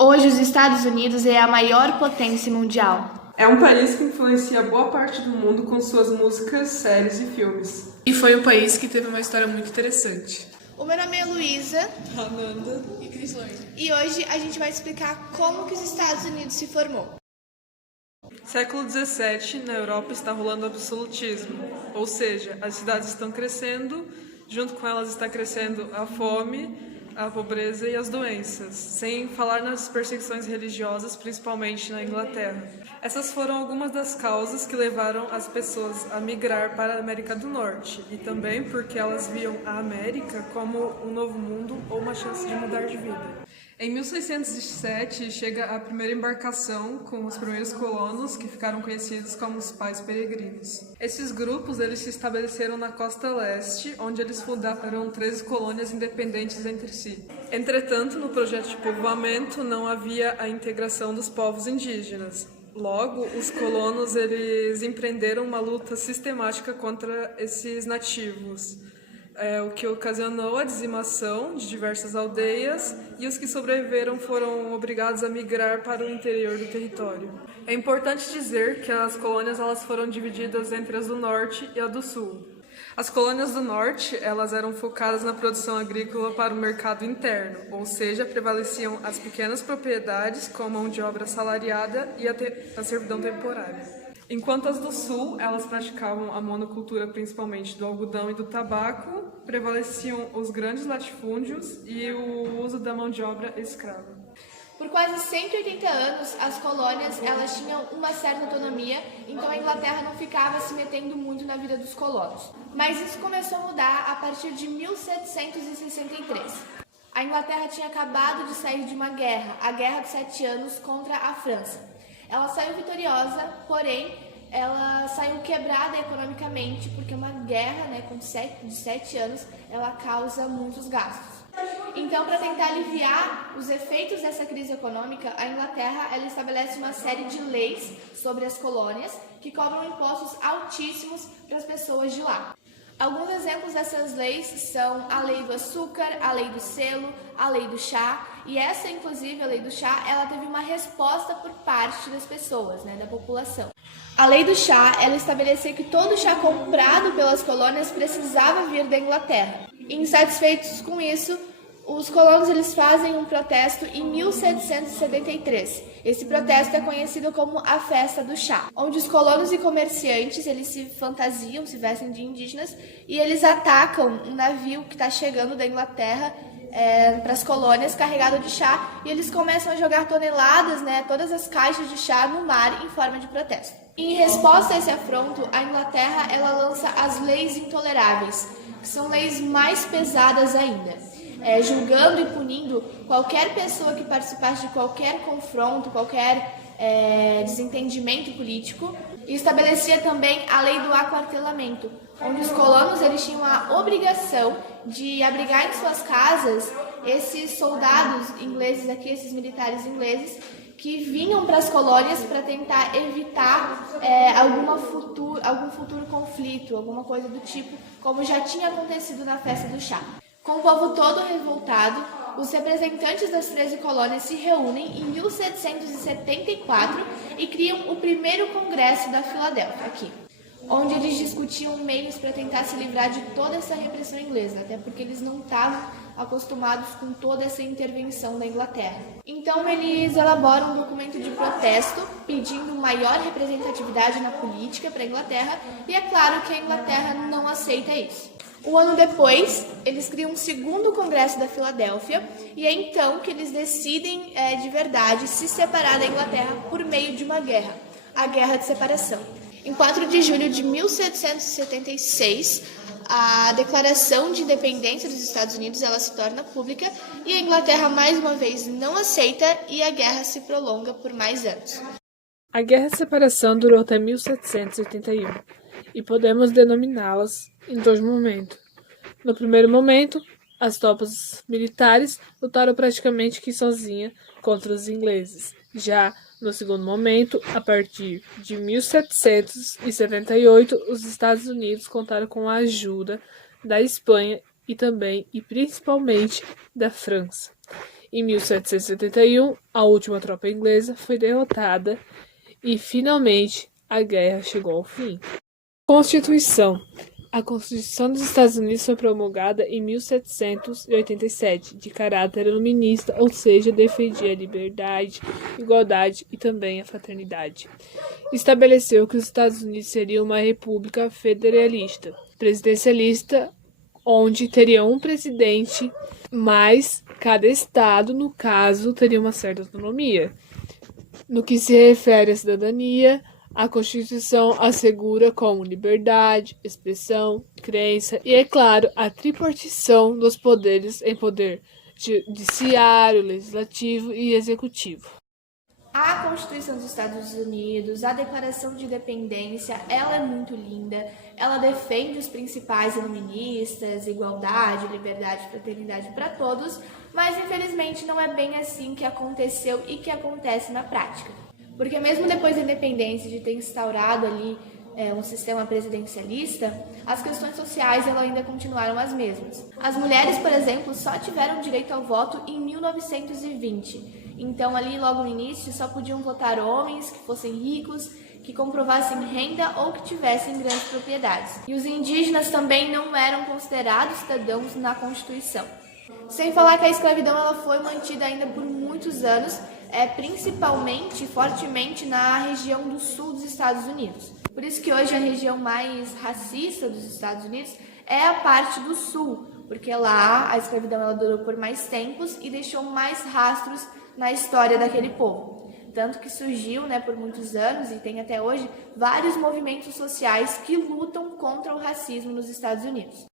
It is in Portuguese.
Hoje, os Estados Unidos é a maior potência mundial. É um país que influencia boa parte do mundo com suas músicas, séries e filmes. E foi um país que teve uma história muito interessante. O meu nome é Luísa. Ananda e Crislane. E hoje a gente vai explicar como que os Estados Unidos se formou. Século XVII, na Europa está rolando o absolutismo, ou seja, as cidades estão crescendo, junto com elas está crescendo a fome, a pobreza e as doenças, sem falar nas perseguições religiosas, principalmente na Inglaterra. Essas foram algumas das causas que levaram as pessoas a migrar para a América do Norte, e também porque elas viam a América como um novo mundo ou uma chance de mudar de vida. Em 1607, chega a primeira embarcação com os primeiros colonos, que ficaram conhecidos como os pais peregrinos. Esses grupos eles se estabeleceram na costa leste, onde eles fundaram 13 colônias independentes entre si. Entretanto, no projeto de povoamento não havia a integração dos povos indígenas. Logo, os colonos eles empreenderam uma luta sistemática contra esses nativos. O que ocasionou a dizimação de diversas aldeias, e os que sobreviveram foram obrigados a migrar para o interior do território. É importante dizer que as colônias elas foram divididas entre as do norte e a do sul. As colônias do norte elas eram focadas na produção agrícola para o mercado interno, ou seja, prevaleciam as pequenas propriedades com a mão de obra assalariada e a servidão temporária. Enquanto as do sul, elas praticavam a monocultura principalmente do algodão e do tabaco, prevaleciam os grandes latifúndios e o uso da mão de obra escrava. Por quase 180 anos, as colônias elas tinham uma certa autonomia, então a Inglaterra não ficava se metendo muito na vida dos colonos. Mas isso começou a mudar a partir de 1763. A Inglaterra tinha acabado de sair de uma guerra, a Guerra dos 7 Anos contra a França. Ela saiu vitoriosa, porém, ela saiu quebrada economicamente, porque uma guerra de 7 anos, ela causa muitos gastos. Então, para tentar aliviar os efeitos dessa crise econômica, a Inglaterra ela estabelece uma série de leis sobre as colônias que cobram impostos altíssimos para as pessoas de lá. Alguns exemplos dessas leis são a lei do açúcar, a lei do selo, a lei do chá, e essa, inclusive, a lei do chá, ela teve uma resposta por parte das pessoas, da população. A lei do chá, ela estabelecia que todo chá comprado pelas colônias precisava vir da Inglaterra. Insatisfeitos com isso, os colonos eles fazem um protesto em 1773. Esse protesto é conhecido como a Festa do Chá, onde os colonos e comerciantes eles se fantasiam, se vestem de indígenas e eles atacam um navio que está chegando da Inglaterra para as colônias carregado de chá, e eles começam a jogar toneladas, todas as caixas de chá no mar em forma de protesto. Em resposta a esse afronto, a Inglaterra ela lança as leis intoleráveis, que são leis mais pesadas ainda. Julgando e punindo qualquer pessoa que participasse de qualquer confronto, qualquer desentendimento político, e estabelecia também a lei do aquartelamento, onde os colonos eles tinham a obrigação de abrigar em suas casas esses soldados ingleses aqui, esses militares ingleses, que vinham para as colônias para tentar evitar algum futuro conflito, alguma coisa do tipo, como já tinha acontecido na Festa do Chá. Com o povo todo revoltado, os representantes das 13 colônias se reúnem em 1774 e criam o primeiro Congresso da Filadélfia, aqui, onde eles discutiam meios para tentar se livrar de toda essa repressão inglesa, até porque eles não estavam acostumados com toda essa intervenção da Inglaterra. Então eles elaboram um documento de protesto pedindo maior representatividade na política para a Inglaterra, e é claro que a Inglaterra não aceita isso. Um ano depois, eles criam um segundo Congresso da Filadélfia, e é então que eles decidem de verdade se separar da Inglaterra por meio de uma guerra, a Guerra de Separação. Em 4 de julho de 1776, a Declaração de Independência dos Estados Unidos ela se torna pública, e a Inglaterra mais uma vez não aceita, e a guerra se prolonga por mais anos. A Guerra de Separação durou até 1781 e podemos denominá-las em dois momentos. No primeiro momento, as tropas militares lutaram praticamente que sozinhas contra os ingleses. Já no segundo momento, a partir de 1778, os Estados Unidos contaram com a ajuda da Espanha e também e principalmente da França. Em 1771, a última tropa inglesa foi derrotada e, finalmente, a guerra chegou ao fim. Constituição. A Constituição dos Estados Unidos foi promulgada em 1787, de caráter iluminista, ou seja, defendia a liberdade, igualdade e também a fraternidade. Estabeleceu que os Estados Unidos seriam uma república federalista, presidencialista, onde teria um presidente, mas cada estado, no caso, teria uma certa autonomia. No que se refere à cidadania, a Constituição assegura como liberdade, expressão, crença e, é claro, a tripartição dos poderes em poder judiciário, legislativo e executivo. A Constituição dos Estados Unidos, a Declaração de Independência, ela é muito linda, ela defende os principais iluministas, igualdade, liberdade, fraternidade para todos, mas infelizmente não é bem assim que aconteceu e que acontece na prática. Porque mesmo depois da independência, de ter instaurado ali um sistema presidencialista, as questões sociais elas ainda continuaram as mesmas. As mulheres, por exemplo, só tiveram direito ao voto em 1920. Então, ali logo no início, só podiam votar homens que fossem ricos, que comprovassem renda ou que tivessem grandes propriedades. E os indígenas também não eram considerados cidadãos na Constituição. Sem falar que a escravidão ela foi mantida ainda por muitos anos, principalmente, fortemente na região do sul dos Estados Unidos. Por isso que hoje a região mais racista dos Estados Unidos é a parte do sul, porque lá a escravidão ela durou por mais tempos e deixou mais rastros na história daquele povo. Tanto que surgiu, por muitos anos, e tem até hoje, vários movimentos sociais que lutam contra o racismo nos Estados Unidos.